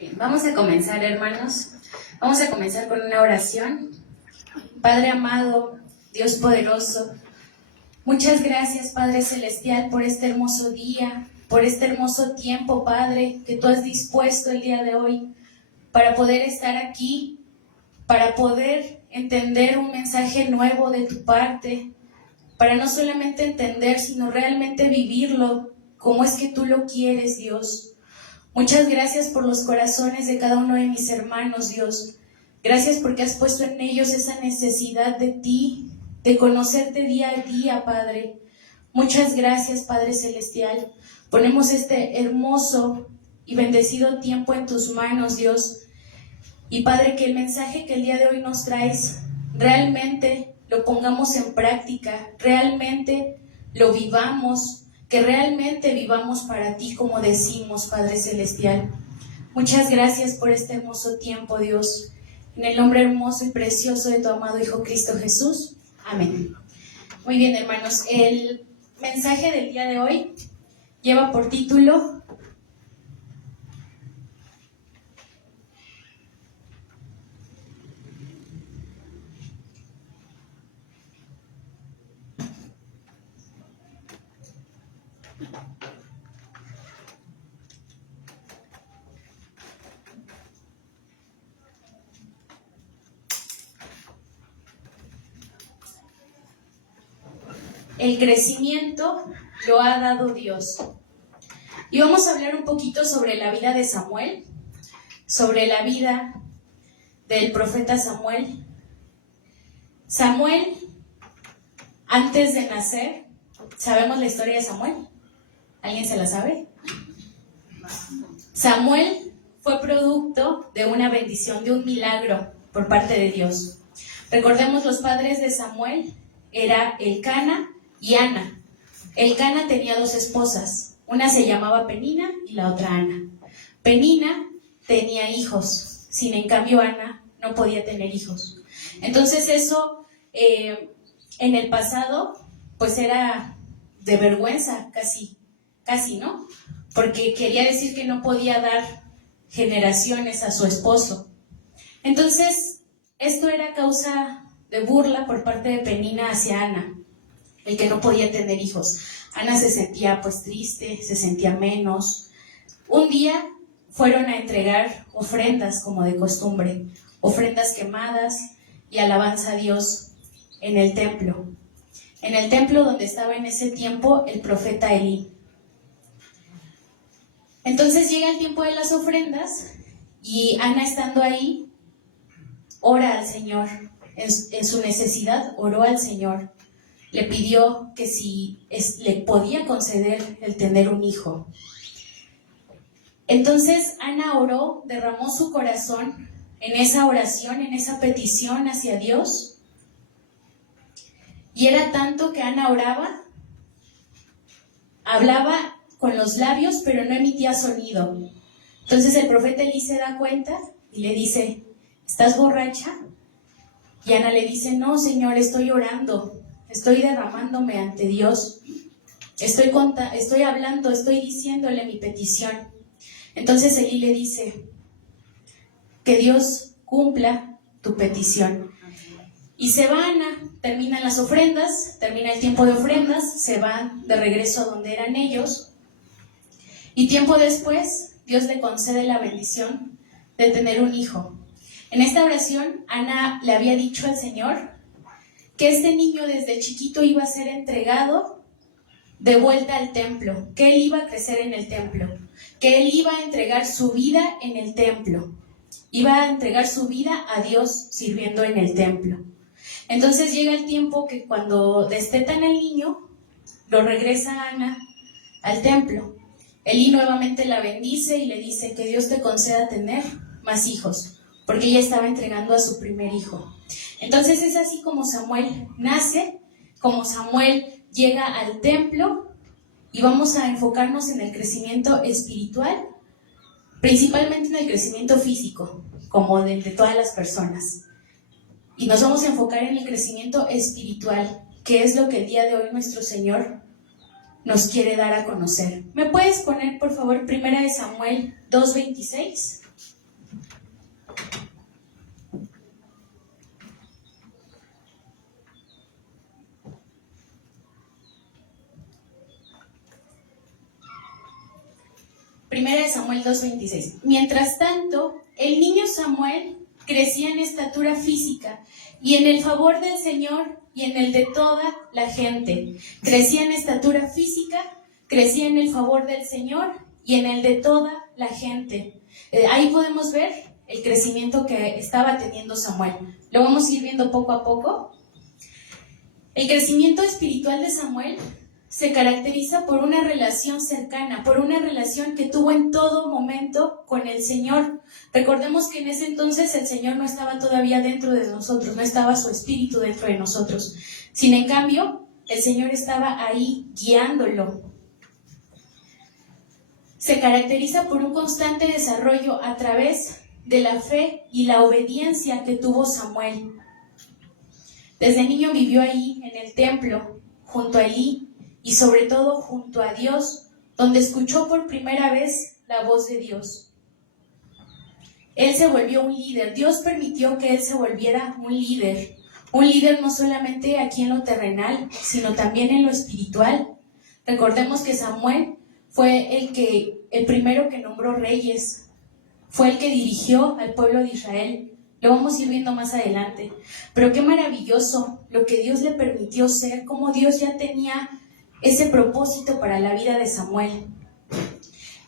Bien, vamos a comenzar, hermanos. Vamos a comenzar con una oración. Padre amado, Dios poderoso, muchas gracias, Padre celestial, por este hermoso día, por este hermoso tiempo, Padre, que tú has dispuesto el día de hoy para poder estar aquí, para poder entender un mensaje nuevo de tu parte, para no solamente entender, sino realmente vivirlo como es que tú lo quieres, Dios. Muchas gracias por los corazones de cada uno de mis hermanos, Dios. Gracias porque has puesto en ellos esa necesidad de ti, de conocerte día a día, Padre. Muchas gracias, Padre Celestial. Ponemos este hermoso y bendecido tiempo en tus manos, Dios. Y Padre, que el mensaje que el día de hoy nos traes, realmente lo pongamos en práctica, realmente lo vivamos, que realmente vivamos para ti como decimos, Padre Celestial. Muchas gracias por este hermoso tiempo, Dios. En el nombre hermoso y precioso de tu amado Hijo Cristo Jesús. Amén. Muy bien, hermanos. El mensaje del día de hoy lleva por título El crecimiento lo ha dado Dios. Y vamos a hablar un poquito sobre la vida de Samuel, sobre la vida del profeta Samuel. Samuel, antes de nacer, ¿sabemos la historia de Samuel? ¿Alguien se la sabe? Samuel fue producto de una bendición, de un milagro por parte de Dios. Recordemos, los padres de Samuel era Elcana y Ana. Elcana tenía dos esposas, una se llamaba Penina y la otra Ana. Penina tenía hijos, sin en cambio Ana no podía tener hijos. Entonces eso en el pasado pues era de vergüenza, casi, ¿no? Porque quería decir que no podía dar generaciones a su esposo. Entonces esto era causa de burla por parte de Penina hacia Ana, el que no podía tener hijos. Ana se sentía pues triste, se sentía menos. Un día fueron a entregar ofrendas como de costumbre, ofrendas quemadas y alabanza a Dios en el templo donde estaba en ese tiempo el profeta Elí. Entonces llega el tiempo de las ofrendas y Ana, estando ahí, ora al Señor. En su necesidad oró al Señor. Le pidió que si le podía conceder el tener un hijo. Entonces Ana oró, derramó su corazón en esa oración, en esa petición hacia Dios. Y era tanto que Ana oraba, hablaba con los labios, pero no emitía sonido. Entonces el profeta Elí se da cuenta y le dice: ¿estás borracha? Y Ana le dice: no, Señor, estoy orando, estoy derramándome ante Dios, estoy hablando, estoy diciéndole mi petición. Entonces Elí le dice: que Dios cumpla tu petición. Y se va Ana, terminan las ofrendas, termina el tiempo de ofrendas, se van de regreso a donde eran ellos. Y tiempo después, Dios le concede la bendición de tener un hijo. En esta oración, Ana le había dicho al Señor que este niño desde chiquito iba a ser entregado de vuelta al templo, que él iba a crecer en el templo, que él iba a entregar su vida en el templo, iba a entregar su vida a Dios sirviendo en el templo. Entonces llega el tiempo que cuando destetan al niño, lo regresa Ana al templo. Elí nuevamente la bendice y le dice que Dios te conceda tener más hijos, porque ella estaba entregando a su primer hijo. Entonces es así como Samuel nace, como Samuel llega al templo, y vamos a enfocarnos en el crecimiento espiritual, principalmente en el crecimiento físico, como de todas las personas. Y nos vamos a enfocar en el crecimiento espiritual, que es lo que el día de hoy nuestro Señor nos quiere dar a conocer. ¿Me puedes poner, por favor, 1 Samuel 2:26? Primera de Samuel 2:26. Mientras tanto, el niño Samuel crecía en estatura física y en el favor del Señor y en el de toda la gente. Crecía en estatura física, crecía en el favor del Señor y en el de toda la gente. Ahí podemos ver el crecimiento que estaba teniendo Samuel. Lo vamos a ir viendo poco a poco. El crecimiento espiritual de Samuel se caracteriza por una relación cercana, por una relación que tuvo en todo momento con el Señor. Recordemos que en ese entonces el Señor no estaba todavía dentro de nosotros, no estaba su espíritu dentro de nosotros. Sin en cambio, el Señor estaba ahí guiándolo. Se caracteriza por un constante desarrollo a través de la fe y la obediencia que tuvo Samuel. Desde niño vivió ahí, en el templo, junto a Elí, y sobre todo junto a Dios, donde escuchó por primera vez la voz de Dios. Él se volvió un líder. Dios permitió que él se volviera un líder no solamente aquí en lo terrenal, sino también en lo espiritual. Recordemos que Samuel fue el primero que nombró reyes, fue el que dirigió al pueblo de Israel. Lo vamos a ir viendo más adelante. Pero qué maravilloso lo que Dios le permitió ser, cómo Dios ya tenía ese propósito para la vida de Samuel.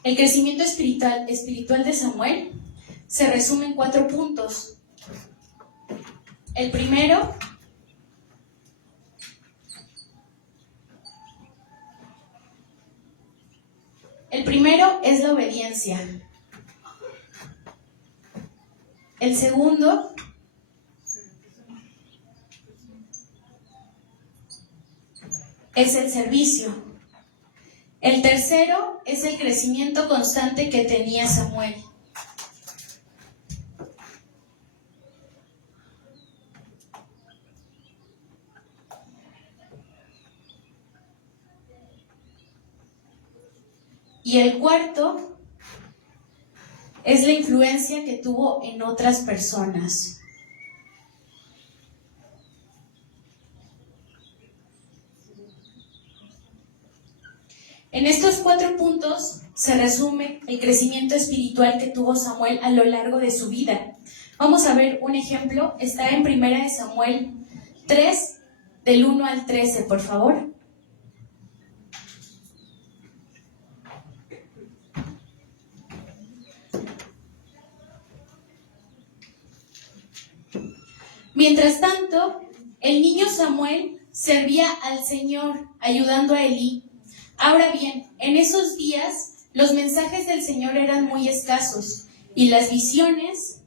El crecimiento espiritual de Samuel se resume en 4 puntos. El primero es la obediencia. El segundo es el servicio. El tercero es el crecimiento constante que tenía Samuel. Y el cuarto es la influencia que tuvo en otras personas. En estos 4 puntos se resume el crecimiento espiritual que tuvo Samuel a lo largo de su vida. Vamos a ver un ejemplo. Está en Primera de Samuel 3, del 1 al 13, por favor. Mientras tanto, el niño Samuel servía al Señor, ayudando a Elí. Ahora bien, en esos días los mensajes del Señor eran muy escasos y las visiones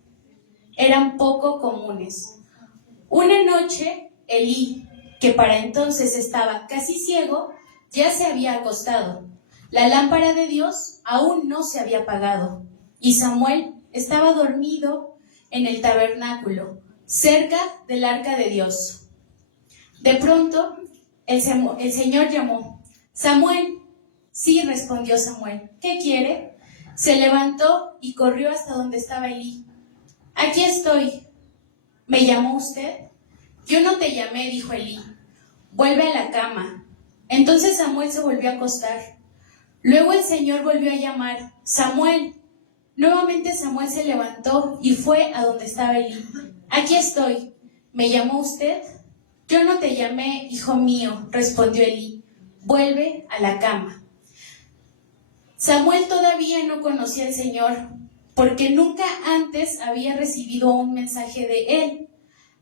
eran poco comunes. Una noche, Elí, que para entonces estaba casi ciego, ya se había acostado. La lámpara de Dios aún no se había apagado y Samuel estaba dormido en el tabernáculo, cerca del arca de Dios. De pronto, el Señor llamó: «Samuel». «Sí», respondió Samuel. «¿Qué quiere?». Se levantó y corrió hasta donde estaba Elí. «Aquí estoy». «¿Me llamó usted?». «Yo no te llamé», dijo Elí. «Vuelve a la cama». Entonces Samuel se volvió a acostar. Luego el Señor volvió a llamar: «Samuel». Nuevamente Samuel se levantó y fue a donde estaba Elí. «Aquí estoy». «¿Me llamó usted?». «Yo no te llamé, hijo mío», respondió Elí. «Vuelve a la cama». Samuel todavía no conocía al Señor, porque nunca antes había recibido un mensaje de él.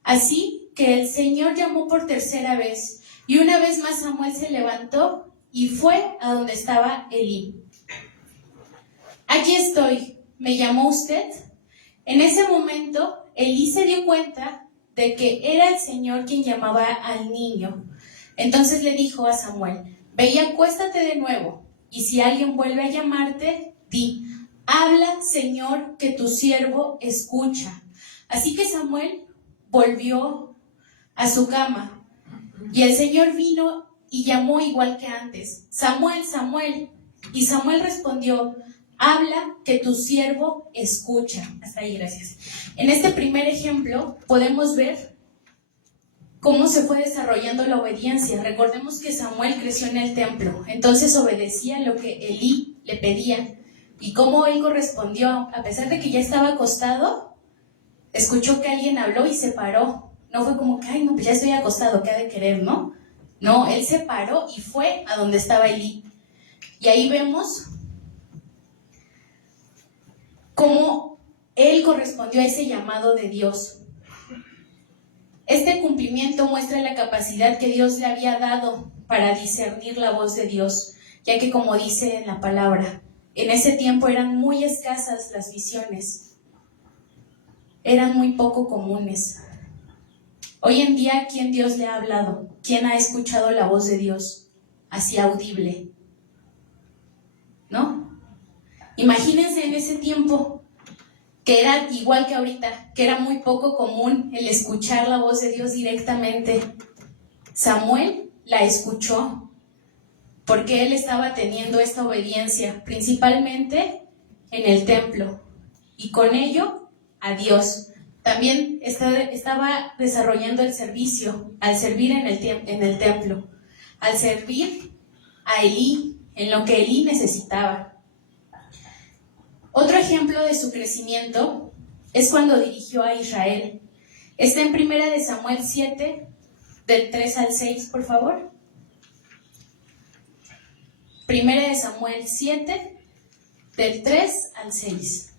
Así que el Señor llamó por tercera vez, y una vez más Samuel se levantó y fue a donde estaba Elí. «Aquí estoy. ¿Me llamó usted?». En ese momento, Elí se dio cuenta de que era el Señor quien llamaba al niño. Entonces le dijo a Samuel: «Ve y acuéstate de nuevo, y si alguien vuelve a llamarte, di: habla, Señor, que tu siervo escucha». Así que Samuel volvió a su cama, y el Señor vino y llamó igual que antes: «Samuel, Samuel». Y Samuel respondió: «Habla, que tu siervo escucha». Hasta ahí, gracias. En este primer ejemplo podemos ver cómo se fue desarrollando la obediencia. Recordemos que Samuel creció en el templo, entonces obedecía lo que Elí le pedía. y cómo él correspondió, a pesar de que ya estaba acostado, escuchó que alguien habló y se paró. No fue como que, ay, no, pues ya estoy acostado, ¿qué ha de querer, no? No, él se paró y fue a donde estaba Elí. Y ahí vemos cómo él correspondió a ese llamado de Dios. Este cumplimiento muestra la capacidad que Dios le había dado para discernir la voz de Dios, ya que, como dice en la palabra, en ese tiempo eran muy escasas las visiones, eran muy poco comunes. Hoy en día, ¿quién Dios le ha hablado? ¿Quién ha escuchado la voz de Dios así audible? ¿No? Imagínense en ese tiempo, que era igual que ahorita, que era muy poco común el escuchar la voz de Dios directamente. Samuel la escuchó porque él estaba teniendo esta obediencia, principalmente en el templo, y con ello a Dios. También estaba desarrollando el servicio, al servir en el templo, al servir a Elí, en lo que Elí necesitaba. Otro ejemplo de su crecimiento es cuando dirigió a Israel. Está en 1 Samuel 7, del 3 al 6, por favor. 1 Samuel 7, del 3 al 6.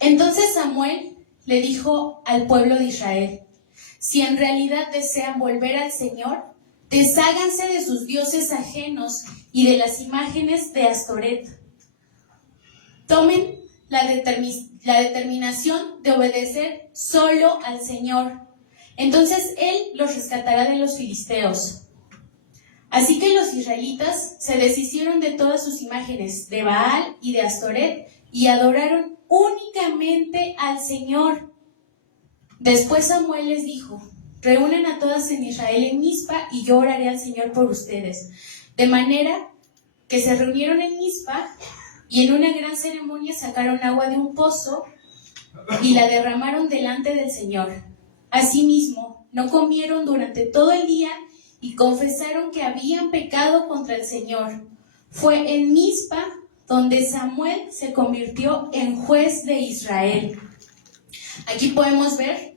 Entonces Samuel le dijo al pueblo de Israel: si en realidad desean volver al Señor, desháganse de sus dioses ajenos y de las imágenes de Astoret. Tomen la determinación de obedecer solo al Señor. Entonces Él los rescatará de los filisteos. Así que los israelitas se deshicieron de todas sus imágenes, de Baal y de Astoret, y adoraron únicamente al Señor. Después Samuel les dijo: reúnan a todas en Israel en Mizpa, y yo oraré al Señor por ustedes. De manera que se reunieron en Mizpa, y en una gran ceremonia sacaron agua de un pozo y la derramaron delante del Señor. Asimismo, no comieron durante todo el día y confesaron que habían pecado contra el Señor. Fue en Mizpa donde Samuel se convirtió en juez de Israel. Aquí podemos ver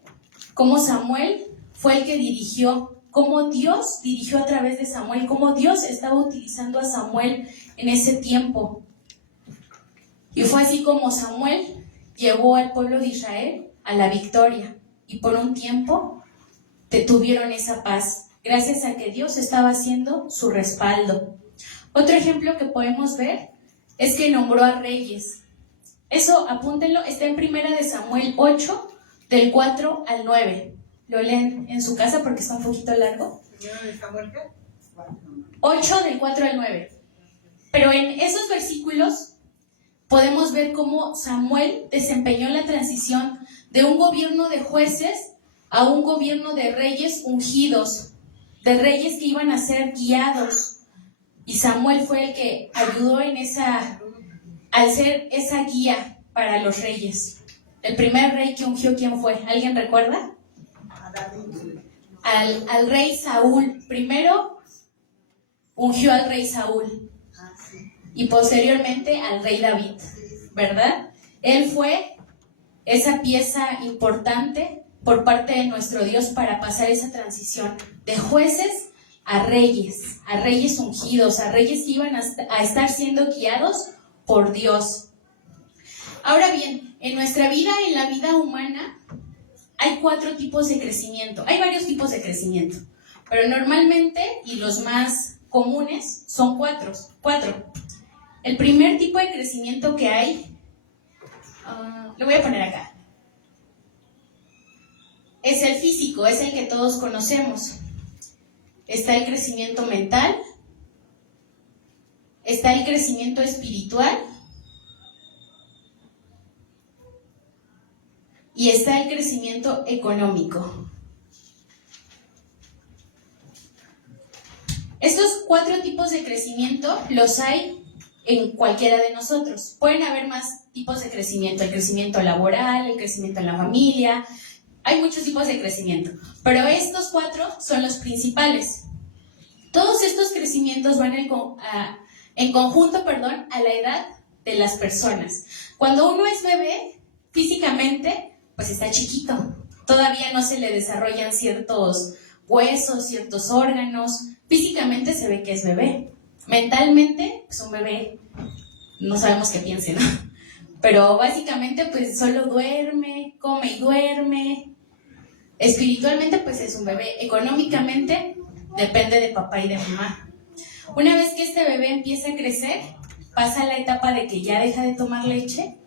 cómo Samuel fue el que dirigió, cómo Dios dirigió a través de Samuel, cómo Dios estaba utilizando a Samuel en ese tiempo. Y fue así como Samuel llevó al pueblo de Israel a la victoria, y por un tiempo tuvieron esa paz, gracias a que Dios estaba haciendo su respaldo. Otro ejemplo que podemos ver es que nombró a reyes. Eso, apúntenlo, está en 1 Samuel 8, del 4 al 9. Lo leen en su casa porque está un poquito largo. 8, del 4 al 9. Pero en esos versículos podemos ver cómo Samuel desempeñó la transición de un gobierno de jueces a un gobierno de reyes ungidos, de reyes que iban a ser guiados. Y Samuel fue el que ayudó al ser esa guía para los reyes. El primer rey que ungió, ¿quién fue? ¿Alguien recuerda? Al rey Saúl. Primero ungió al rey Saúl y posteriormente al rey David, ¿verdad? Él fue esa pieza importante por parte de nuestro Dios para pasar esa transición de jueces a reyes ungidos, a reyes que iban a estar siendo guiados por Dios. Ahora bien, en nuestra vida, en la vida humana, hay 4 tipos de crecimiento. Hay varios tipos de crecimiento, pero normalmente, y los más comunes, son 4. El primer tipo de crecimiento que hay, lo voy a poner acá, es el físico, es el que todos conocemos. Está el crecimiento mental, está el crecimiento espiritual y está el crecimiento económico. Estos 4 tipos de crecimiento los hay en cualquiera de nosotros. Pueden haber más tipos de crecimiento: el crecimiento laboral, el crecimiento en la familia. Hay muchos tipos de crecimiento, pero estos 4 son los principales. Todos estos crecimientos van en conjunto, a la edad de las personas. Cuando uno es bebé, físicamente, pues está chiquito. Todavía no se le desarrollan ciertos huesos, ciertos órganos. Físicamente se ve que es bebé. Mentalmente, pues un bebé, no sabemos qué piense, ¿no? Pero básicamente, pues solo duerme, come y duerme. Espiritualmente, pues es un bebé. Económicamente, depende de papá y de mamá. Una vez que este bebé empieza a crecer, pasa la etapa de que ya deja de tomar leche,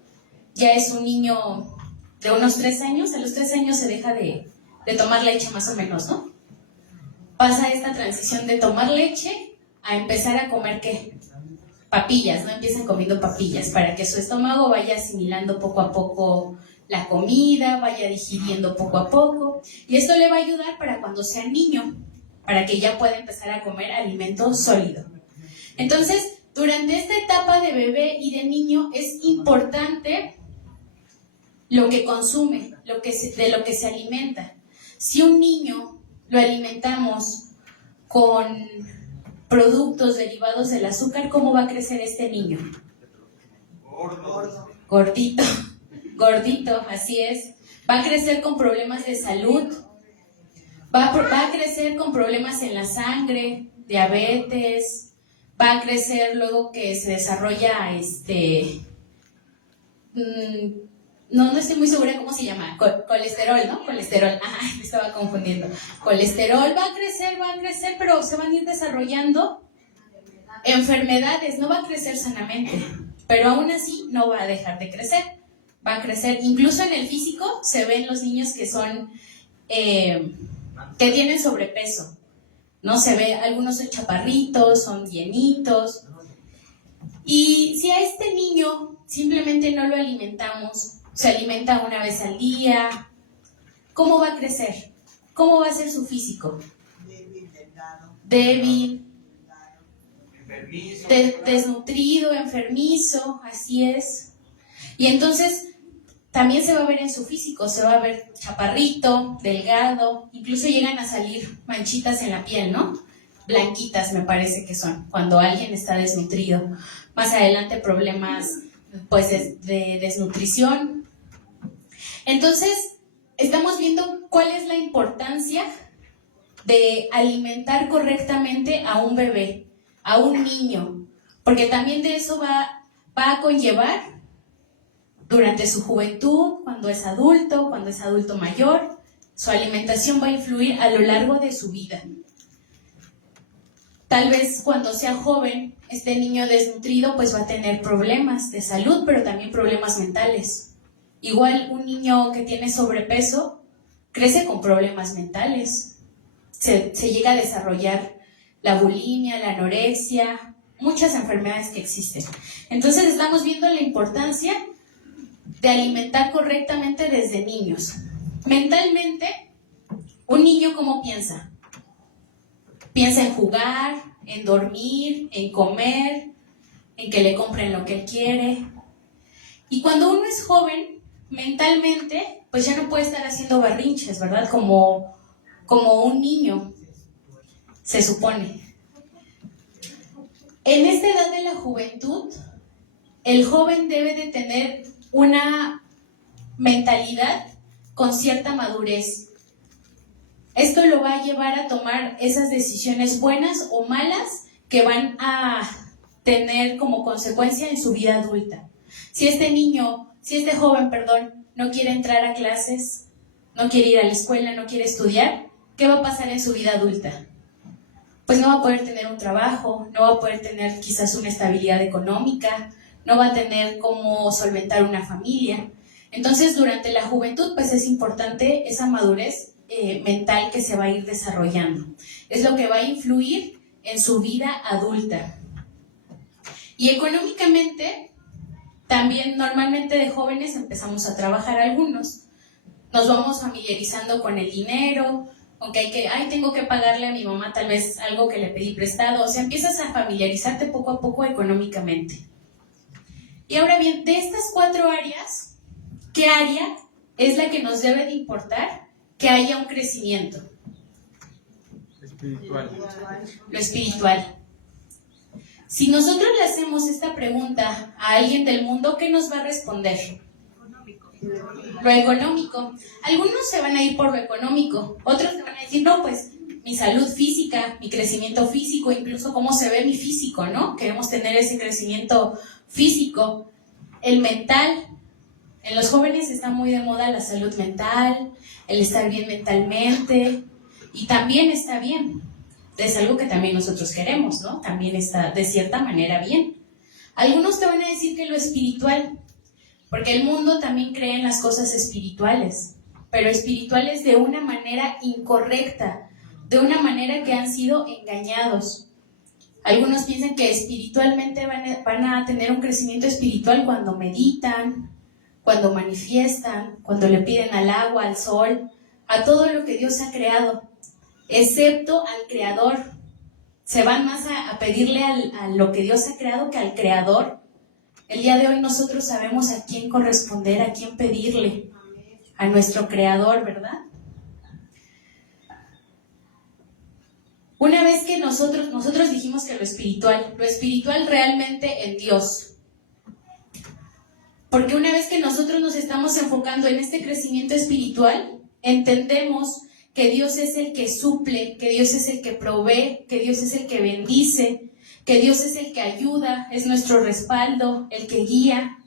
ya es un niño de unos 3 años, a los 3 años se deja de tomar leche más o menos, ¿no? Pasa esta transición de tomar leche a empezar a comer, ¿qué? Papillas, ¿no? Empiezan comiendo papillas para que su estómago vaya asimilando poco a poco la comida, vaya digiriendo poco a poco, y esto le va a ayudar para cuando sea niño, para que ya pueda empezar a comer alimento sólido. Entonces, durante esta etapa de bebé y de niño es importante lo que consume, de lo que se alimenta. Si un niño lo alimentamos con productos derivados del azúcar, ¿cómo va a crecer este niño? Gordito, gordito, así es. Va a crecer con problemas de salud, va a crecer con problemas en la sangre, diabetes, va a crecer luego que se desarrolla no estoy muy segura cómo se llama, colesterol, ¿no? Colesterol, me estaba confundiendo. Colesterol va a crecer, pero se van a ir desarrollando enfermedades, no va a crecer sanamente, pero aún así no va a dejar de crecer, va a crecer. Incluso en el físico se ven los niños que son, que tienen sobrepeso, ¿no? Se ve, algunos son chaparritos, son llenitos. Y si a este niño simplemente no lo alimentamos, se alimenta una vez al día, ¿cómo va a crecer? ¿Cómo va a ser su físico? Débil, desnutrido, enfermizo, así es. Y entonces también se va a ver en su físico, se va a ver chaparrito, delgado, incluso llegan a salir manchitas en la piel, ¿no? Blanquitas me parece que son, cuando alguien está desnutrido. Más adelante problemas pues de desnutrición. Entonces, estamos viendo cuál es la importancia de alimentar correctamente a un bebé, a un niño, porque también de eso va a conllevar durante su juventud, cuando es adulto mayor, su alimentación va a influir a lo largo de su vida. Tal vez cuando sea joven, este niño desnutrido pues va a tener problemas de salud, pero también problemas mentales. Igual un niño que tiene sobrepeso crece con problemas mentales. Se llega a desarrollar la bulimia, la anorexia, muchas enfermedades que existen. Entonces estamos viendo la importancia de alimentar correctamente desde niños. Mentalmente, un niño ¿cómo piensa? Piensa en jugar, en dormir, en comer, en que le compren lo que él quiere. Y cuando uno es joven, mentalmente, pues ya no puede estar haciendo berrinches, ¿verdad? Como un niño, se supone. En esta edad de la juventud, el joven debe de tener una mentalidad con cierta madurez. Esto lo va a llevar a tomar esas decisiones buenas o malas que van a tener como consecuencia en su vida adulta. Si este joven, no quiere entrar a clases, no quiere ir a la escuela, no quiere estudiar, ¿qué va a pasar en su vida adulta? Pues no va a poder tener un trabajo, no va a poder tener quizás una estabilidad económica, no va a tener cómo solventar una familia. Entonces, durante la juventud, pues es importante esa madurez mental que se va a ir desarrollando. Es lo que va a influir en su vida adulta. Y económicamente, también normalmente de jóvenes empezamos a trabajar algunos. Nos vamos familiarizando con el dinero, aunque tengo que pagarle a mi mamá tal vez algo que le pedí prestado. O sea, empiezas a familiarizarte poco a poco económicamente. Y ahora bien, de estas 4 áreas, ¿qué área es la que nos debe de importar que haya un crecimiento? Espiritual. Lo espiritual. Si nosotros le hacemos esta pregunta a alguien del mundo, ¿qué nos va a responder? Lo económico. Algunos se van a ir por lo económico, otros se van a decir, no, pues mi salud física, mi crecimiento físico, incluso cómo se ve mi físico, ¿no? Queremos tener ese crecimiento físico. El mental. En los jóvenes está muy de moda la salud mental, el estar bien mentalmente, y también está bien. Es algo que también nosotros queremos, ¿no? También está de cierta manera bien. Algunos te van a decir que lo espiritual, porque el mundo también cree en las cosas espirituales, pero espirituales de una manera incorrecta, de una manera que han sido engañados. Algunos piensan que espiritualmente van a tener un crecimiento espiritual cuando meditan, cuando manifiestan, cuando le piden al agua, al sol, a todo lo que Dios ha creado, excepto al Creador. Se van más a pedirle a lo que Dios ha creado que al Creador. El día de hoy nosotros sabemos a quién corresponder, a quién pedirle, a nuestro Creador, ¿verdad? Una vez que nosotros dijimos que lo espiritual realmente en Dios. Porque una vez que nosotros nos estamos enfocando en este crecimiento espiritual, entendemos que Dios es el que suple, que Dios es el que provee, que Dios es el que bendice, que Dios es el que ayuda, es nuestro respaldo, el que guía,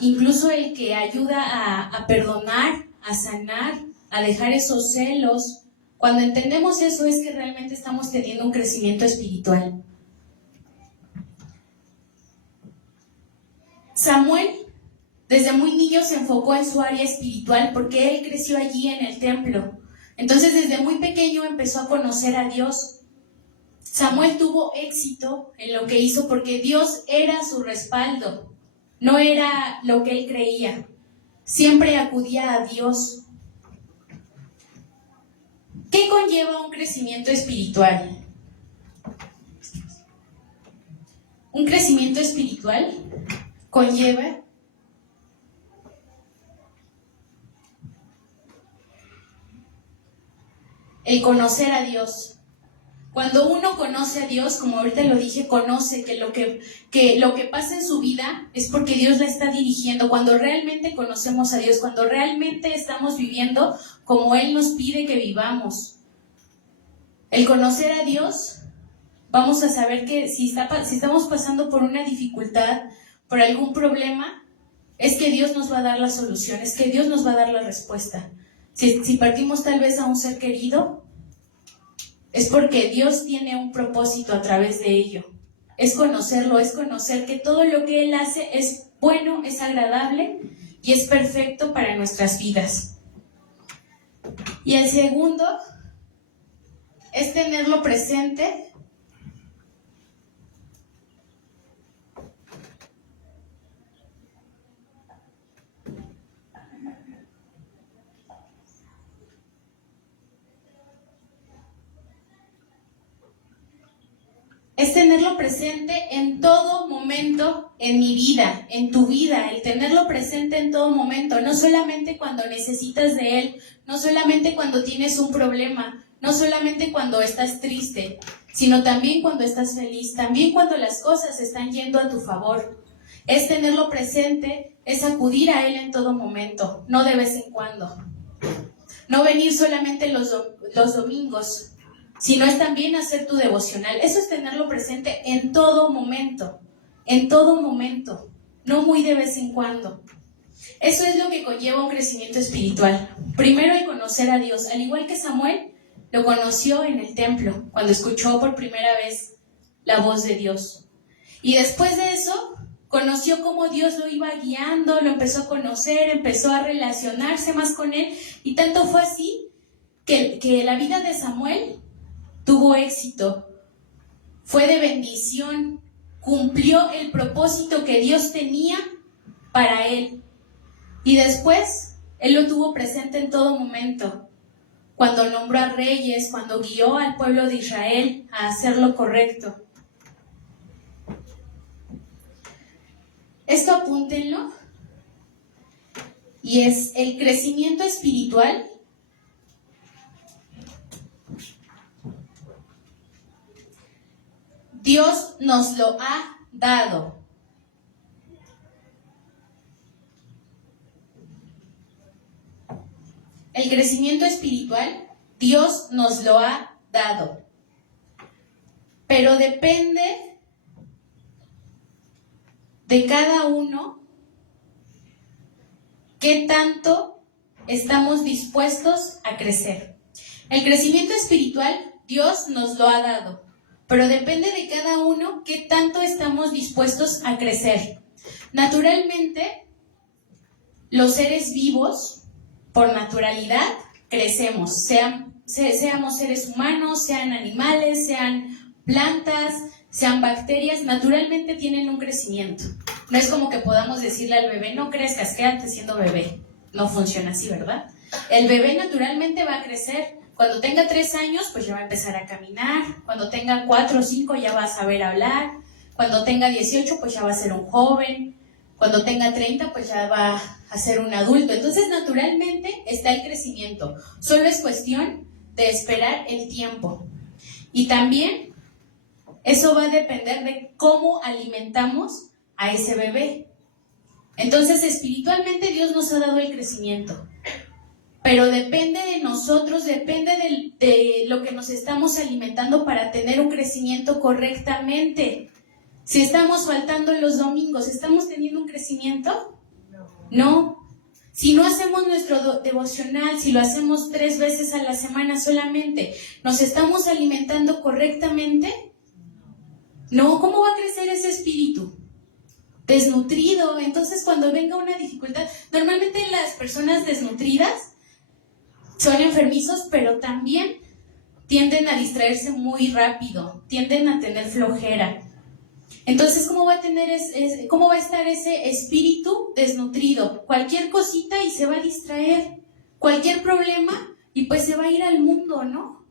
incluso el que ayuda a perdonar, a sanar, a dejar esos celos. Cuando entendemos eso es que realmente estamos teniendo un crecimiento espiritual. Samuel desde muy niño se enfocó en su área espiritual porque él creció allí en el templo. Entonces desde muy pequeño empezó a conocer a Dios. Samuel tuvo éxito en lo que hizo porque Dios era su respaldo, no era lo que él creía. Siempre acudía a Dios. ¿Qué conlleva un crecimiento espiritual? Un crecimiento espiritual conlleva el conocer a Dios. Cuando uno conoce a Dios, como ahorita lo dije, conoce que lo que pasa en su vida es porque Dios la está dirigiendo. Cuando realmente conocemos a Dios, cuando realmente estamos viviendo como Él nos pide que vivamos. El conocer a Dios, vamos a saber que si estamos pasando por una dificultad, por algún problema, es que Dios nos va a dar la solución, es que Dios nos va a dar la respuesta. Si partimos tal vez a un ser querido, es porque Dios tiene un propósito a través de ello. Es conocerlo, es conocer que todo lo que Él hace es bueno, es agradable y es perfecto para nuestras vidas. Y el segundo es tenerlo presente. Es tenerlo presente en todo momento en mi vida, en tu vida, el tenerlo presente en todo momento, no solamente cuando necesitas de Él, no solamente cuando tienes un problema, no solamente cuando estás triste, sino también cuando estás feliz, también cuando las cosas están yendo a tu favor. Es tenerlo presente, es acudir a Él en todo momento, no de vez en cuando. No venir solamente los domingos, sino es también hacer tu devocional. Eso es tenerlo presente en todo momento, no muy de vez en cuando. Eso es lo que conlleva un crecimiento espiritual. Primero, el conocer a Dios, al igual que Samuel lo conoció en el templo, cuando escuchó por primera vez la voz de Dios. Y después de eso, conoció cómo Dios lo iba guiando, lo empezó a conocer, empezó a relacionarse más con Él, y tanto fue así que la vida de Samuel tuvo éxito, fue de bendición, cumplió el propósito que Dios tenía para él. Y después, él lo tuvo presente en todo momento, cuando nombró a reyes, cuando guió al pueblo de Israel a hacer lo correcto. Esto apúntenlo, y es el crecimiento espiritual. Dios nos lo ha dado. El crecimiento espiritual, Dios nos lo ha dado. Pero depende de cada uno qué tanto estamos dispuestos a crecer. El crecimiento espiritual, Dios nos lo ha dado, pero depende de cada uno qué tanto estamos dispuestos a crecer. Naturalmente, los seres vivos, por naturalidad, crecemos, seamos seres humanos, sean animales, sean plantas, sean bacterias, naturalmente tienen un crecimiento. No es como que podamos decirle al bebé, no crezcas, quédate siendo bebé. No funciona así, ¿verdad? El bebé naturalmente va a crecer. Cuando tenga 3 años, pues ya va a empezar a caminar. Cuando tenga 4 o 5 ya va a saber hablar. Cuando tenga 18, pues ya va a ser un joven. Cuando tenga 30, pues ya va a ser un adulto. Entonces, naturalmente está el crecimiento. Solo es cuestión de esperar el tiempo. Y también eso va a depender de cómo alimentamos a ese bebé. Entonces, espiritualmente Dios nos ha dado el crecimiento. Pero depende de nosotros, depende de lo que nos estamos alimentando para tener un crecimiento correctamente. Si estamos faltando los domingos, ¿estamos teniendo un crecimiento? No. Si no hacemos nuestro devocional, si lo hacemos 3 veces a la semana solamente, ¿nos estamos alimentando correctamente? No. ¿Cómo va a crecer ese espíritu? Desnutrido. Entonces, cuando venga una dificultad, normalmente las personas desnutridas son enfermizos, pero también tienden a distraerse muy rápido, tienden a tener flojera. Entonces, ¿cómo va a estar ese espíritu desnutrido? Cualquier cosita y se va a distraer, cualquier problema y pues se va a ir al mundo, ¿no?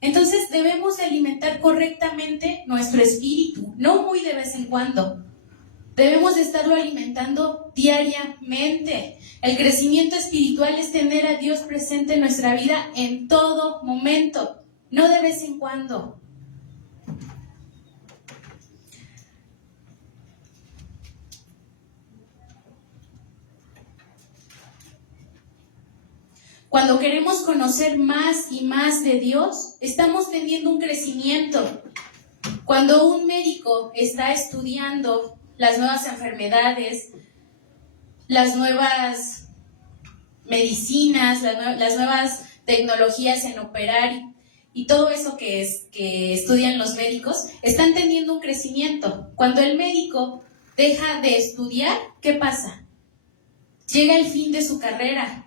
Entonces, debemos alimentar correctamente nuestro espíritu, no muy de vez en cuando. Debemos de estarlo alimentando diariamente. El crecimiento espiritual es tener a Dios presente en nuestra vida en todo momento, no de vez en cuando. Cuando queremos conocer más y más de Dios, estamos teniendo un crecimiento. Cuando un médico está estudiando las nuevas enfermedades, las nuevas medicinas, las nuevas tecnologías en operar y todo eso que estudian los médicos, están teniendo un crecimiento. Cuando el médico deja de estudiar, ¿qué pasa? Llega el fin de su carrera.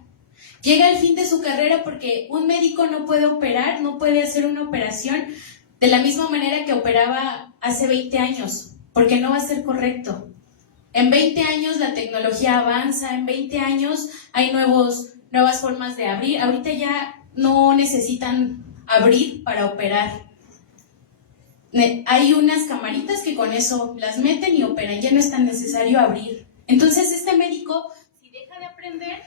Llega el fin de su carrera porque un médico no puede operar, no puede hacer una operación de la misma manera que operaba hace 20 años, porque no va a ser correcto. En 20 años la tecnología avanza, en 20 años hay nuevas formas de abrir. Ahorita ya no necesitan abrir para operar. Hay unas camaritas que con eso las meten y operan, ya no es tan necesario abrir. Entonces este médico, si deja de aprender,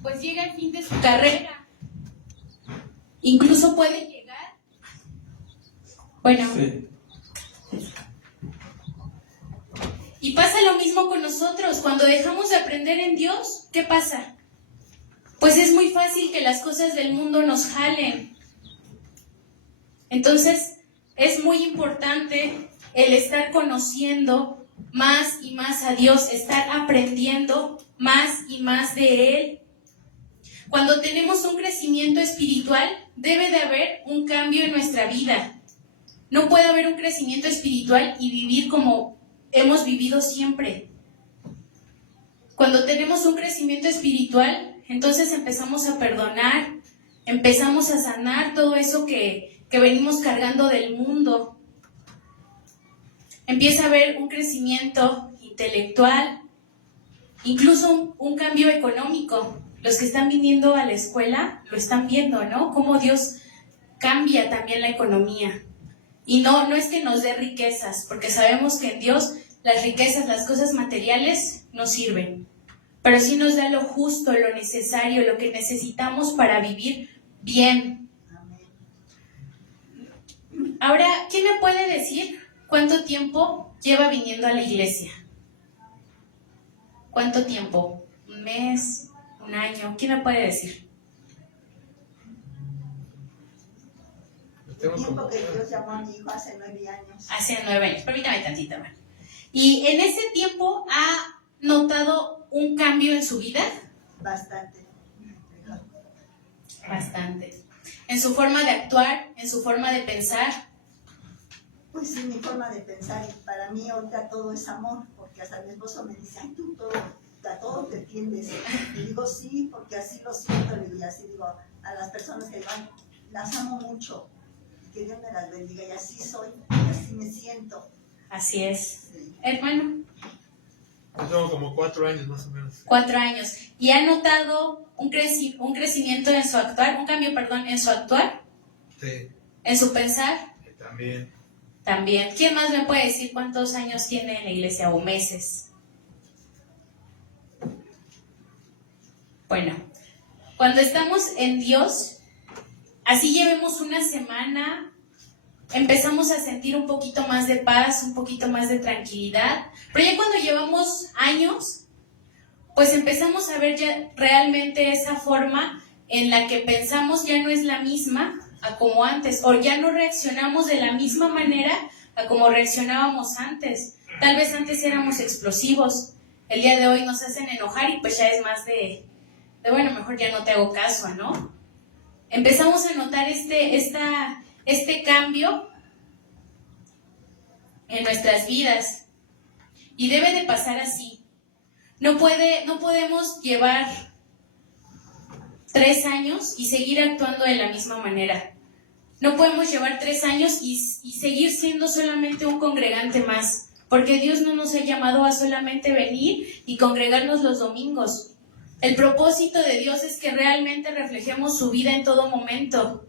pues llega el fin de su carrera. Incluso puede llegar, sí. Y pasa lo mismo con nosotros. Cuando dejamos de aprender en Dios, ¿qué pasa? Pues es muy fácil que las cosas del mundo nos jalen. Entonces, es muy importante el estar conociendo más y más a Dios, estar aprendiendo más y más de Él. Cuando tenemos un crecimiento espiritual, debe de haber un cambio en nuestra vida. No puede haber un crecimiento espiritual y vivir como hemos vivido siempre. Cuando tenemos un crecimiento espiritual, entonces empezamos a perdonar, empezamos a sanar todo eso que venimos cargando del mundo. Empieza a haber un crecimiento intelectual, incluso un cambio económico. Los que están viniendo a la escuela lo están viendo, ¿no? Cómo Dios cambia también la economía. Y no es que nos dé riquezas, porque sabemos que en Dios las riquezas, las cosas materiales no sirven. Pero sí nos da lo justo, lo necesario, lo que necesitamos para vivir bien. Ahora, ¿quién me puede decir cuánto tiempo lleva viniendo a la iglesia? ¿Cuánto tiempo? ¿Un mes? ¿Un año? ¿Quién me puede decir? El tiempo que Dios llamó a mi hijo hace 9 años. Hace 9 años. Permítame tantito, hermano. ¿Y en ese tiempo ha notado un cambio en su vida? Bastante. Bastante. ¿En su forma de actuar? ¿En su forma de pensar? Pues sí, mi forma de pensar. Y para mí ahorita todo es amor, porque hasta mi esposo me dice, ay, tú a todo te entiendes. Y digo, sí, porque así lo siento. Y así digo a las personas que van, las amo mucho. Y que Dios me las bendiga. Y así soy, y así me siento. Así es. Sí. Hermano. Yo tengo como 4 años más o menos. 4 años. ¿Y ha notado un crecimiento en su actuar, un cambio, perdón, en su actuar? Sí. ¿En su pensar? También. También. ¿Quién más me puede decir cuántos años tiene en la iglesia o meses? Bueno, cuando estamos en Dios, así llevemos una semana, empezamos a sentir un poquito más de paz, un poquito más de tranquilidad, pero ya cuando llevamos años, pues empezamos a ver ya realmente esa forma en la que pensamos ya no es la misma a como antes, o ya no reaccionamos de la misma manera a como reaccionábamos antes. Tal vez antes éramos explosivos, el día de hoy nos hacen enojar y pues ya es más de bueno, mejor ya no te hago caso, ¿no? Empezamos a notar este cambio en nuestras vidas y debe de pasar así. No podemos llevar 3 años y seguir actuando de la misma manera. No podemos llevar 3 años y seguir siendo solamente un congregante más, porque Dios no nos ha llamado a solamente venir y congregarnos los domingos. El propósito de Dios es que realmente reflejemos su vida en todo momento.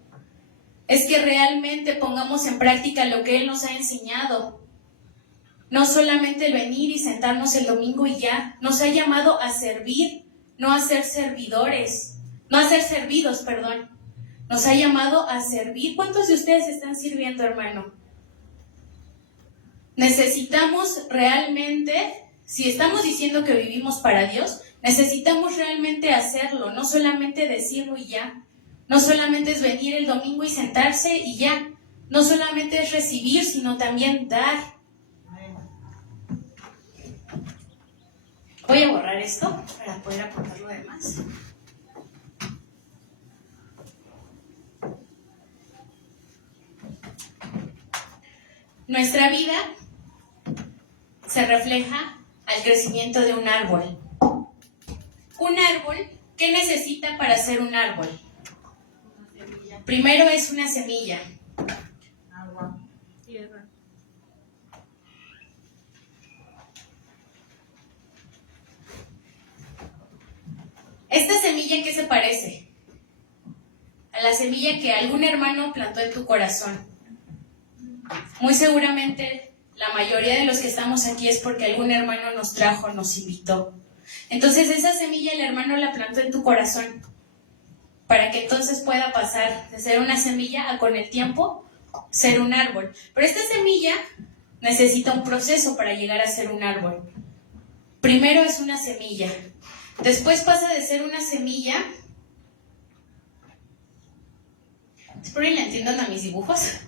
Es que realmente pongamos en práctica lo que Él nos ha enseñado. No solamente el venir y sentarnos el domingo y ya. Nos ha llamado a servir, no a ser servidores. No a ser servidos, perdón. Nos ha llamado a servir. ¿Cuántos de ustedes están sirviendo, hermano? Necesitamos realmente, si estamos diciendo que vivimos para Dios, necesitamos realmente hacerlo, no solamente decirlo y ya. No solamente es venir el domingo y sentarse y ya. No solamente es recibir, sino también dar. Voy a borrar esto para poder aportar lo demás. Nuestra vida se refleja al crecimiento de un árbol. Un árbol, ¿qué necesita para ser un árbol? Primero es una semilla. Agua, tierra. ¿Esta semilla en qué se parece? A la semilla que algún hermano plantó en tu corazón. Muy seguramente la mayoría de los que estamos aquí es porque algún hermano nos trajo, nos invitó. Entonces esa semilla el hermano la plantó en tu corazón para que entonces pueda pasar de ser una semilla a con el tiempo ser un árbol. Pero esta semilla necesita un proceso para llegar a ser un árbol. Primero es una semilla, después pasa de ser una semilla. Espero que le entiendan a mis dibujos.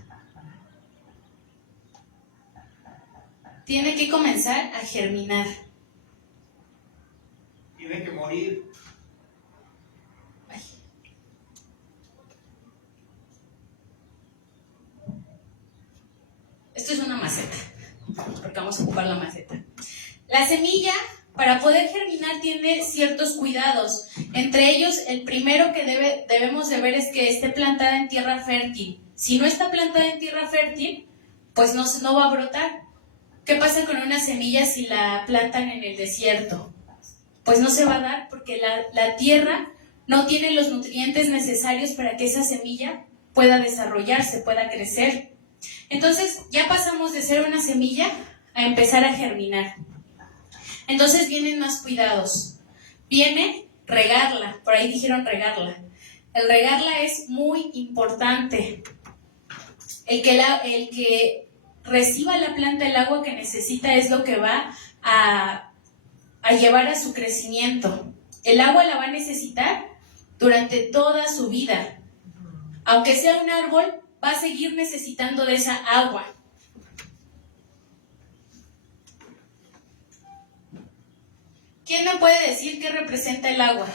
Tiene que comenzar a germinar. Tiene que morir. Ay. Esto es una maceta, porque vamos a ocupar la maceta. La semilla, para poder germinar, tiene ciertos cuidados. Entre ellos, el primero que debemos de ver es que esté plantada en tierra fértil. Si no está plantada en tierra fértil, pues no va a brotar. ¿Qué pasa con una semilla si la plantan en el desierto? Pues no se va a dar porque la tierra no tiene los nutrientes necesarios para que esa semilla pueda desarrollarse, pueda crecer. Entonces ya pasamos de ser una semilla a empezar a germinar. Entonces vienen más cuidados. Viene regarla, por ahí dijeron regarla. El regarla es muy importante. El que reciba la planta el agua que necesita es lo que va a llevar a su crecimiento. El agua la va a necesitar durante toda su vida. Aunque sea un árbol, va a seguir necesitando de esa agua. ¿Quién me puede decir qué representa el agua?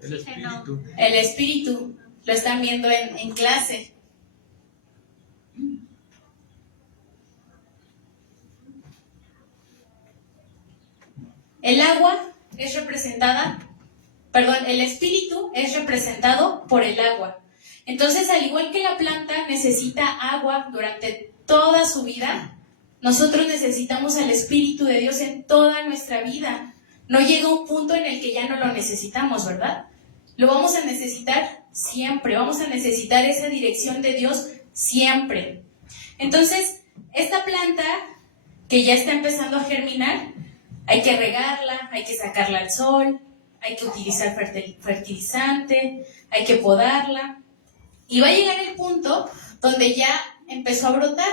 El espíritu. El espíritu. Lo están viendo en clase. El espíritu es representado por el agua. Entonces, al igual que la planta necesita agua durante toda su vida, nosotros necesitamos al Espíritu de Dios en toda nuestra vida. No llega un punto en el que ya no lo necesitamos, ¿verdad? Lo vamos a necesitar siempre, vamos a necesitar esa dirección de Dios siempre. Entonces, esta planta que ya está empezando a germinar, hay que regarla, hay que sacarla al sol, hay que utilizar fertilizante, hay que podarla. Y va a llegar el punto donde ya empezó a brotar.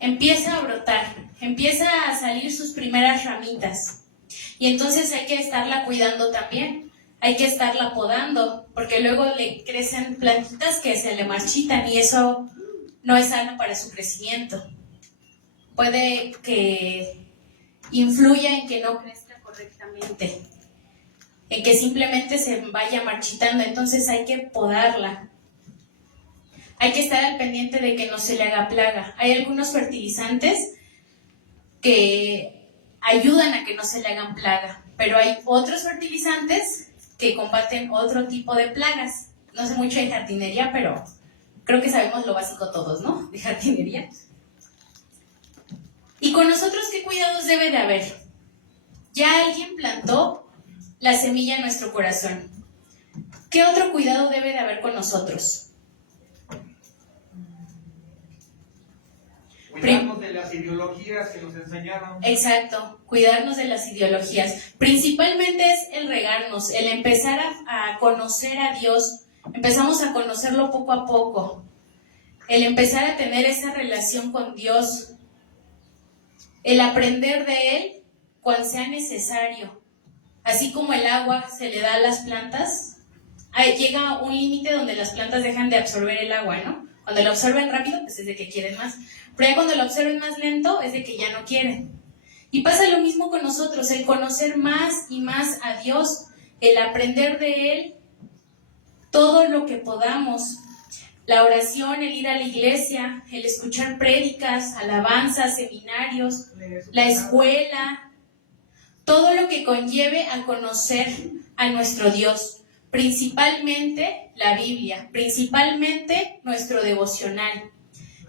Empieza a brotar, empieza a salir sus primeras ramitas. Y entonces hay que estarla cuidando también. Hay que estarla podando, porque luego le crecen plantitas que se le marchitan y eso no es sano para su crecimiento. Puede que influya en que no crezca correctamente, en que simplemente se vaya marchitando. Entonces hay que podarla. Hay que estar al pendiente de que no se le haga plaga. Hay algunos fertilizantes que ayudan a que no se le hagan plaga, pero hay otros fertilizantes que combaten otro tipo de plagas. No sé mucho de jardinería, pero creo que sabemos lo básico todos, ¿no? De jardinería. ¿Y con nosotros qué cuidados debe de haber? Ya alguien plantó la semilla en nuestro corazón. ¿Qué otro cuidado debe de haber con nosotros? Cuidarnos de las ideologías que nos enseñaron. Exacto, cuidarnos de las ideologías. Principalmente es el regarnos, el empezar a conocer a Dios. Empezamos a conocerlo poco a poco. El empezar a tener esa relación con Dios. El aprender de Él cuando sea necesario. Así como el agua se le da a las plantas, llega un límite donde las plantas dejan de absorber el agua, ¿no? Cuando lo absorben rápido, pues es de que quieren más. Pero ya cuando lo absorben más lento, es de que ya no quieren. Y pasa lo mismo con nosotros, el conocer más y más a Dios, el aprender de Él todo lo que podamos. La oración, el ir a la iglesia, el escuchar prédicas, alabanzas, seminarios, la escuela, todo lo que conlleve a conocer a nuestro Dios. Principalmente la Biblia, principalmente nuestro devocional.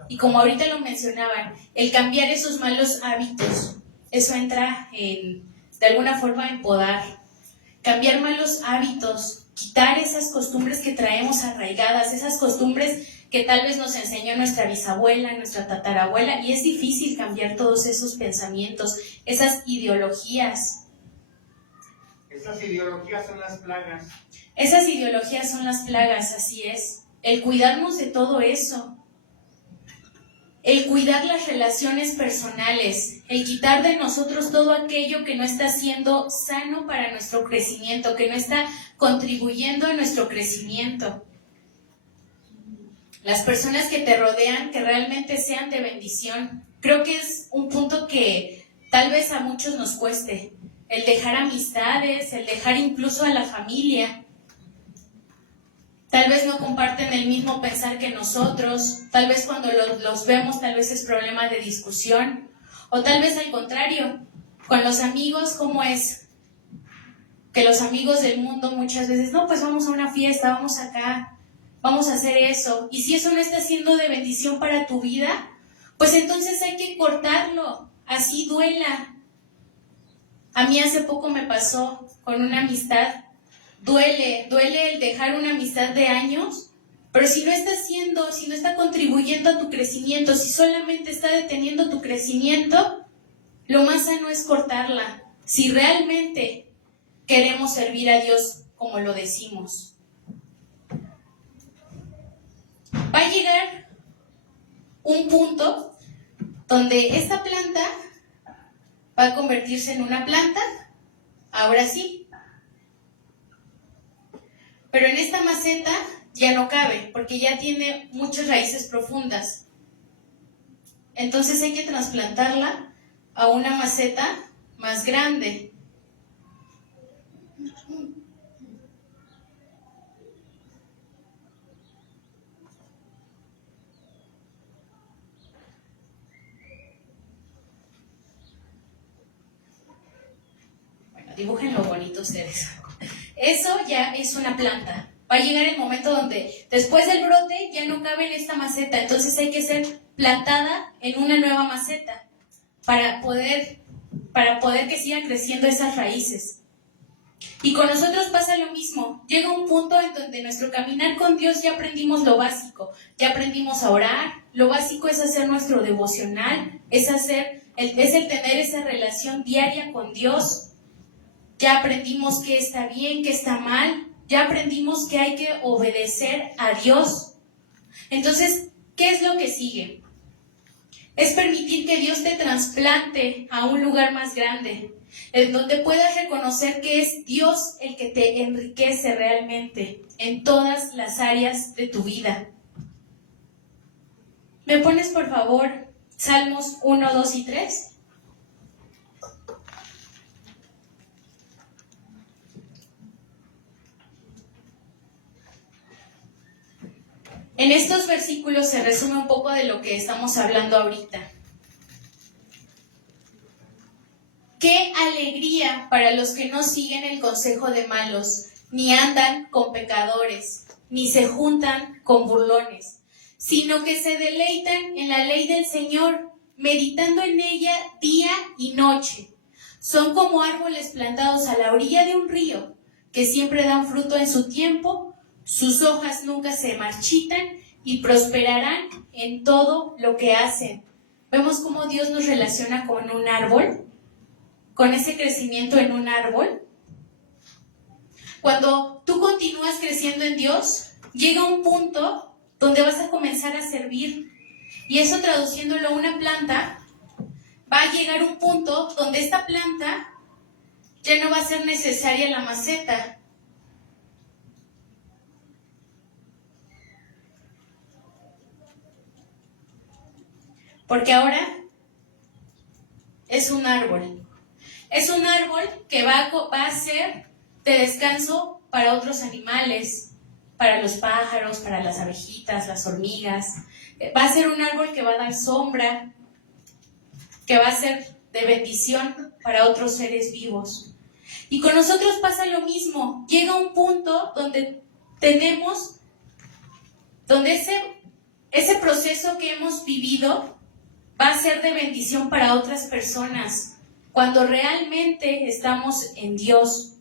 Y como ahorita lo mencionaban, el cambiar esos malos hábitos, eso entra de alguna forma en podar. Cambiar malos hábitos, quitar esas costumbres que traemos arraigadas, esas costumbres que tal vez nos enseñó nuestra bisabuela, nuestra tatarabuela, y es difícil cambiar todos esos pensamientos, esas ideologías. Esas ideologías son las plagas. Esas ideologías son las plagas, así es. El cuidarnos de todo eso. El cuidar las relaciones personales, el quitar de nosotros todo aquello que no está siendo sano para nuestro crecimiento, que no está contribuyendo a nuestro crecimiento. Las personas que te rodean, que realmente sean de bendición. Creo que es un punto que tal vez a muchos nos cueste. El dejar amistades, el dejar incluso a la familia. Tal vez no comparten el mismo pensar que nosotros, tal vez cuando los vemos tal vez es problema de discusión, o tal vez al contrario, con los amigos, ¿cómo es? Que los amigos del mundo muchas veces, no, pues vamos a una fiesta, vamos acá, vamos a hacer eso, y si eso no está siendo de bendición para tu vida, pues entonces hay que cortarlo, así duela. A mí hace poco me pasó con una amistad duele el dejar una amistad de años, pero si no está contribuyendo a tu crecimiento, si solamente está deteniendo tu crecimiento, lo más sano es cortarla, si realmente queremos servir a Dios como lo decimos. Va a llegar un punto donde esta planta va a convertirse en una planta, ahora sí. Pero en esta maceta ya no cabe, porque ya tiene muchas raíces profundas. Entonces hay que trasplantarla a una maceta más grande. Bueno, dibújenlo bonito ustedes. Eso ya es una planta. Va a llegar el momento donde después del brote ya no cabe en esta maceta, entonces hay que ser plantada en una nueva maceta para poder que sigan creciendo esas raíces. Y con nosotros pasa lo mismo. Llega un punto en donde nuestro caminar con Dios ya aprendimos lo básico, ya aprendimos a orar. Lo básico es hacer nuestro devocional, es el tener esa relación diaria con Dios. Ya aprendimos qué está bien, qué está mal. Ya aprendimos que hay que obedecer a Dios. Entonces, ¿qué es lo que sigue? Es permitir que Dios te trasplante a un lugar más grande, en donde puedas reconocer que es Dios el que te enriquece realmente en todas las áreas de tu vida. ¿Me pones, por favor, Salmos 1, 2 y 3? En estos versículos se resume un poco de lo que estamos hablando ahorita. ¡Qué alegría para los que no siguen el consejo de malos, ni andan con pecadores, ni se juntan con burlones, sino que se deleitan en la ley del Señor, meditando en ella día y noche? Son como árboles plantados a la orilla de un río, que siempre dan fruto en su tiempo. Sus hojas nunca se marchitan y prosperarán en todo lo que hacen. ¿Vemos cómo Dios nos relaciona con un árbol? Con ese crecimiento en un árbol. Cuando tú continúas creciendo en Dios, llega un punto donde vas a comenzar a servir. Y eso, traduciéndolo a una planta, va a llegar un punto donde esta planta ya no va a ser necesaria la maceta. Porque ahora es un árbol. Es un árbol que va a ser de descanso para otros animales, para los pájaros, para las abejitas, las hormigas. Va a ser un árbol que va a dar sombra, que va a ser de bendición para otros seres vivos. Y con nosotros pasa lo mismo. Llega un punto donde ese proceso que hemos vivido va a ser de bendición para otras personas, cuando realmente estamos en Dios.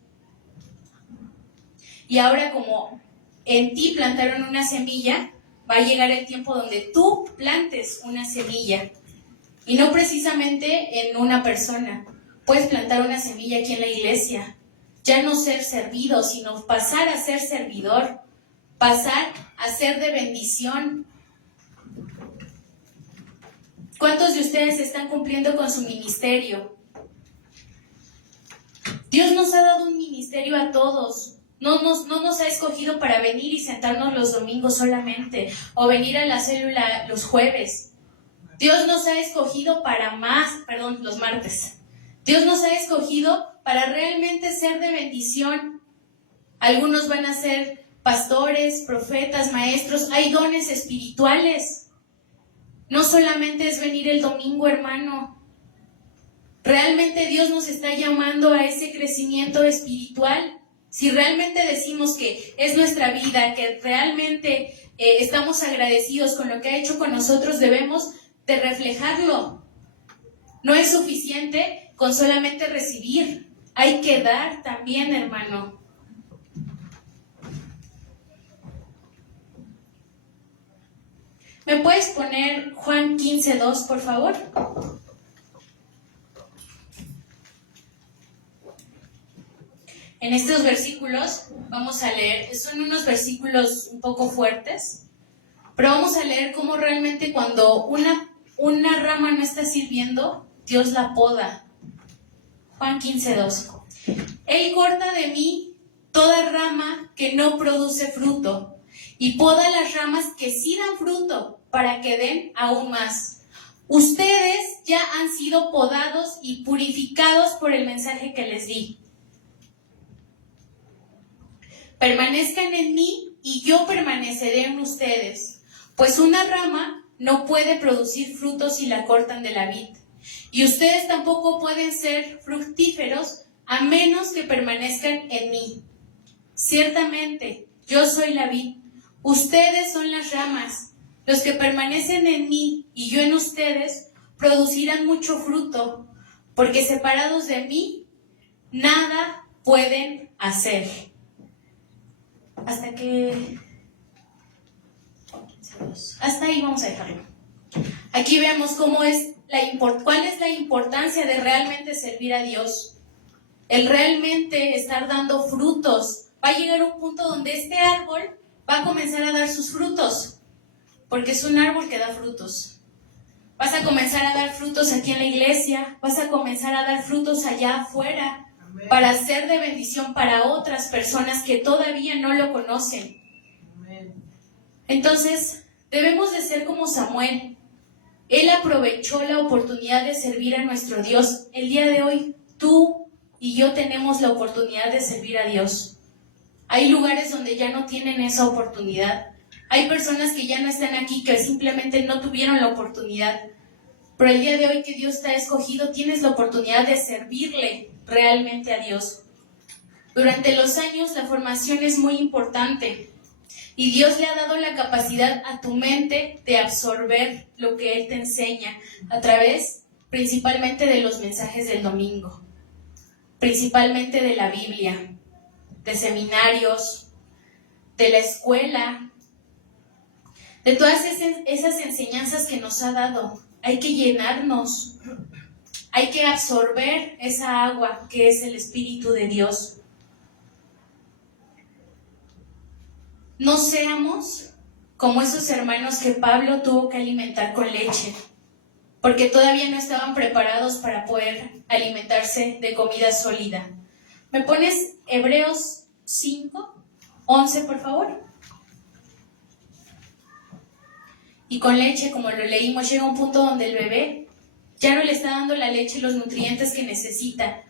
Y ahora, como en ti plantaron una semilla, va a llegar el tiempo donde tú plantes una semilla. Y no precisamente en una persona. Puedes plantar una semilla aquí en la iglesia. Ya no ser servido, sino pasar a ser servidor. Pasar a ser de bendición. ¿Cuántos de ustedes están cumpliendo con su ministerio? Dios nos ha dado un ministerio a todos. No nos ha escogido para venir y sentarnos los domingos solamente, o venir a la célula los jueves. Dios nos ha escogido los martes. Dios nos ha escogido para realmente ser de bendición. Algunos van a ser pastores, profetas, maestros. Hay dones espirituales. No solamente es venir el domingo, hermano. Realmente Dios nos está llamando a ese crecimiento espiritual. Si realmente decimos que es nuestra vida, que realmente estamos agradecidos con lo que ha hecho con nosotros, debemos de reflejarlo. No es suficiente con solamente recibir. Hay que dar también, hermano. ¿Me puedes poner Juan 15:2, por favor? En estos versículos vamos a leer, son unos versículos un poco fuertes, pero vamos a leer cómo realmente cuando una rama no está sirviendo, Dios la poda. Juan 15:2. Él corta de mí toda rama que no produce fruto y poda las ramas que sí dan fruto para que den aún más. Ustedes ya han sido podados y purificados por el mensaje que les di. Permanezcan en mí y yo permaneceré en ustedes, pues una rama no puede producir frutos si la cortan de la vid. Y ustedes tampoco pueden ser fructíferos a menos que permanezcan en mí. Ciertamente, yo soy la vid, ustedes son las ramas. Los que permanecen en mí y yo en ustedes producirán mucho fruto, porque separados de mí, nada pueden hacer. Hasta ahí vamos a dejarlo. Aquí vemos cuál es la importancia de realmente servir a Dios. El realmente estar dando frutos. Va a llegar un punto donde este árbol va a comenzar a dar sus frutos, porque es un árbol que da frutos. Vas a comenzar a dar frutos aquí en la iglesia, vas a comenzar a dar frutos allá afuera, amén, para ser de bendición para otras personas que todavía no lo conocen. Amén. Entonces, debemos de ser como Samuel. Él aprovechó la oportunidad de servir a nuestro Dios. El día de hoy, tú y yo tenemos la oportunidad de servir a Dios. Hay lugares donde ya no tienen esa oportunidad. Hay personas que ya no están aquí, que simplemente no tuvieron la oportunidad. Pero el día de hoy que Dios te ha escogido, tienes la oportunidad de servirle realmente a Dios. Durante los años, la formación es muy importante. Y Dios le ha dado la capacidad a tu mente de absorber lo que Él te enseña a través, principalmente, de los mensajes del domingo. Principalmente de la Biblia, de seminarios, de la escuela, de todas esas enseñanzas que nos ha dado. Hay que llenarnos, hay que absorber esa agua que es el Espíritu de Dios. No seamos como esos hermanos que Pablo tuvo que alimentar con leche, porque todavía no estaban preparados para poder alimentarse de comida sólida. ¿Me pones Hebreos 5:11, por favor? Y con leche, como lo leímos, llega un punto donde el bebé ya no le está dando la leche los nutrientes que necesita.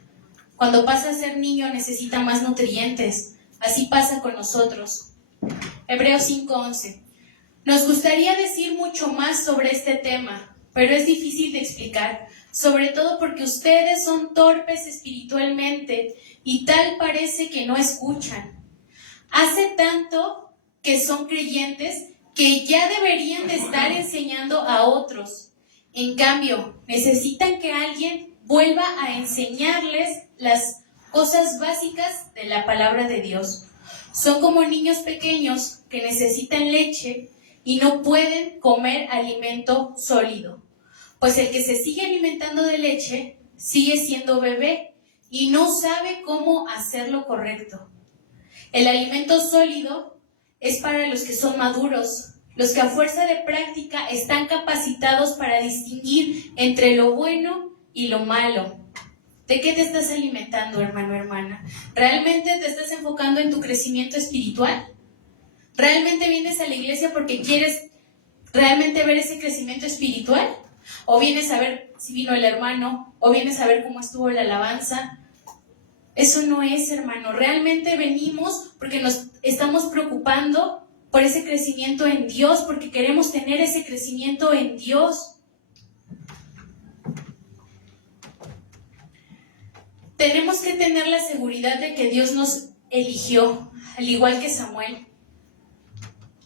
Cuando pasa a ser niño necesita más nutrientes. Así pasa con nosotros. Hebreos 5:11. Nos gustaría decir mucho más sobre este tema, pero es difícil de explicar, sobre todo porque ustedes son torpes espiritualmente y tal parece que no escuchan. Hace tanto que son creyentes que ya deberían de estar enseñando a otros. En cambio, necesitan que alguien vuelva a enseñarles las cosas básicas de la palabra de Dios. Son como niños pequeños que necesitan leche y no pueden comer alimento sólido. Pues el que se sigue alimentando de leche sigue siendo bebé y no sabe cómo hacerlo correcto. El alimento sólido es para los que son maduros, los que a fuerza de práctica están capacitados para distinguir entre lo bueno y lo malo. ¿De qué te estás alimentando, hermano, hermana? ¿Realmente te estás enfocando en tu crecimiento espiritual? ¿Realmente vienes a la iglesia porque quieres realmente ver ese crecimiento espiritual? ¿O vienes a ver si vino el hermano? ¿O vienes a ver cómo estuvo la alabanza? Eso no es, hermano. Realmente venimos porque nos estamos preocupando por ese crecimiento en Dios, porque queremos tener ese crecimiento en Dios. Tenemos que tener la seguridad de que Dios nos eligió, al igual que Samuel.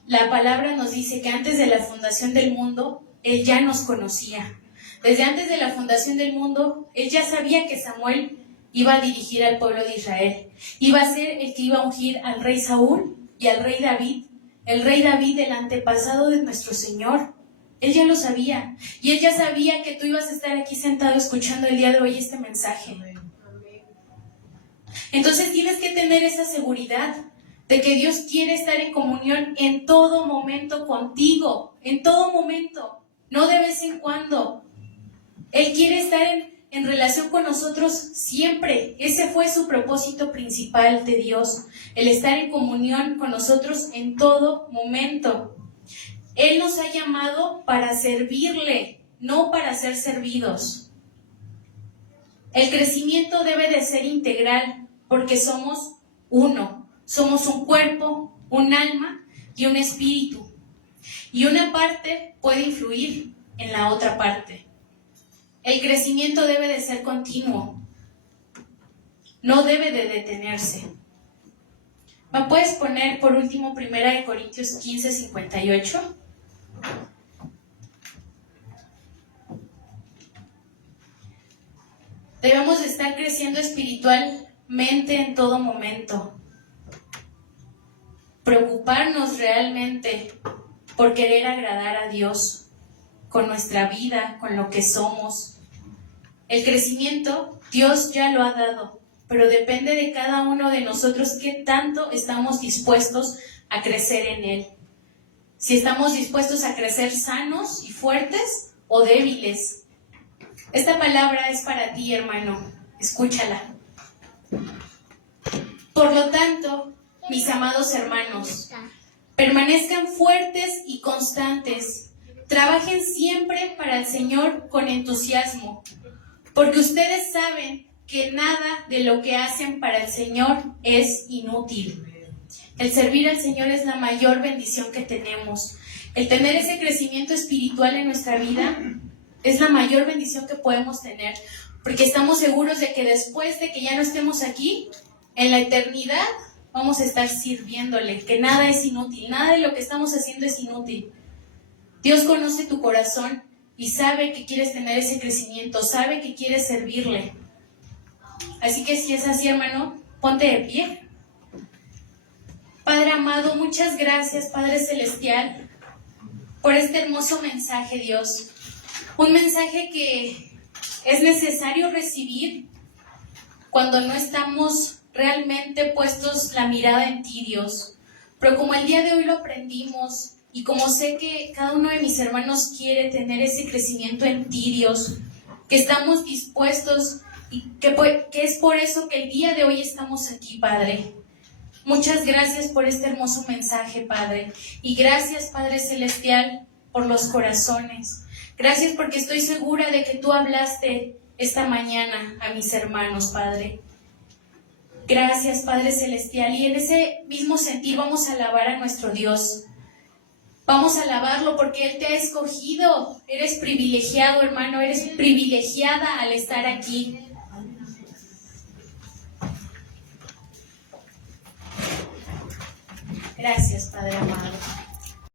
La palabra nos dice que antes de la fundación del mundo, Él ya nos conocía. Desde antes de la fundación del mundo, Él ya sabía que Samuel iba a dirigir al pueblo de Israel. Iba a ser el que iba a ungir al rey Saúl y al rey David el rey David, el antepasado de nuestro Señor. Él ya lo sabía. Y él ya sabía que tú ibas a estar aquí sentado escuchando el día de hoy este mensaje. Entonces tienes que tener esa seguridad de que Dios quiere estar en comunión en todo momento contigo, en todo momento, no de vez en cuando. Él quiere estar en relación con nosotros siempre. Ese fue su propósito principal de Dios, el estar en comunión con nosotros en todo momento. Él nos ha llamado para servirle, no para ser servidos. El crecimiento debe de ser integral, porque somos uno. Somos un cuerpo, un alma y un espíritu. Y una parte puede influir en la otra parte. El crecimiento debe de ser continuo. No debe de detenerse. ¿Me puedes poner por último 1 Corintios 15, 58? Debemos de estar creciendo espiritualmente en todo momento. Preocuparnos realmente por querer agradar a Dios con nuestra vida, con lo que somos. El crecimiento, Dios ya lo ha dado, pero depende de cada uno de nosotros qué tanto estamos dispuestos a crecer en Él. Si estamos dispuestos a crecer sanos y fuertes o débiles. Esta palabra es para ti, hermano. Escúchala. Por lo tanto, mis amados hermanos, permanezcan fuertes y constantes. Trabajen siempre para el Señor con entusiasmo, porque ustedes saben que nada de lo que hacen para el Señor es inútil. El servir al Señor es la mayor bendición que tenemos. El tener ese crecimiento espiritual en nuestra vida es la mayor bendición que podemos tener, porque estamos seguros de que después de que ya no estemos aquí, en la eternidad vamos a estar sirviéndole, que nada es inútil, nada de lo que estamos haciendo es inútil. Dios conoce tu corazón y sabe que quieres tener ese crecimiento, sabe que quieres servirle. Así que si es así, hermano, ponte de pie. Padre amado, muchas gracias, Padre Celestial, por este hermoso mensaje, Dios. Un mensaje que es necesario recibir cuando no estamos realmente puestos la mirada en ti, Dios. Pero como el día de hoy lo aprendimos y como sé que cada uno de mis hermanos quiere tener ese crecimiento en ti, Dios, que estamos dispuestos y que es por eso que el día de hoy estamos aquí, Padre. Muchas gracias por este hermoso mensaje, Padre. Y gracias, Padre Celestial, por los corazones. Gracias porque estoy segura de que tú hablaste esta mañana a mis hermanos, Padre. Gracias, Padre Celestial. Y en ese mismo sentir vamos a alabar a nuestro Dios. Vamos a alabarlo porque Él te ha escogido. Eres privilegiado, hermano. Eres privilegiada al estar aquí. Gracias, Padre amado.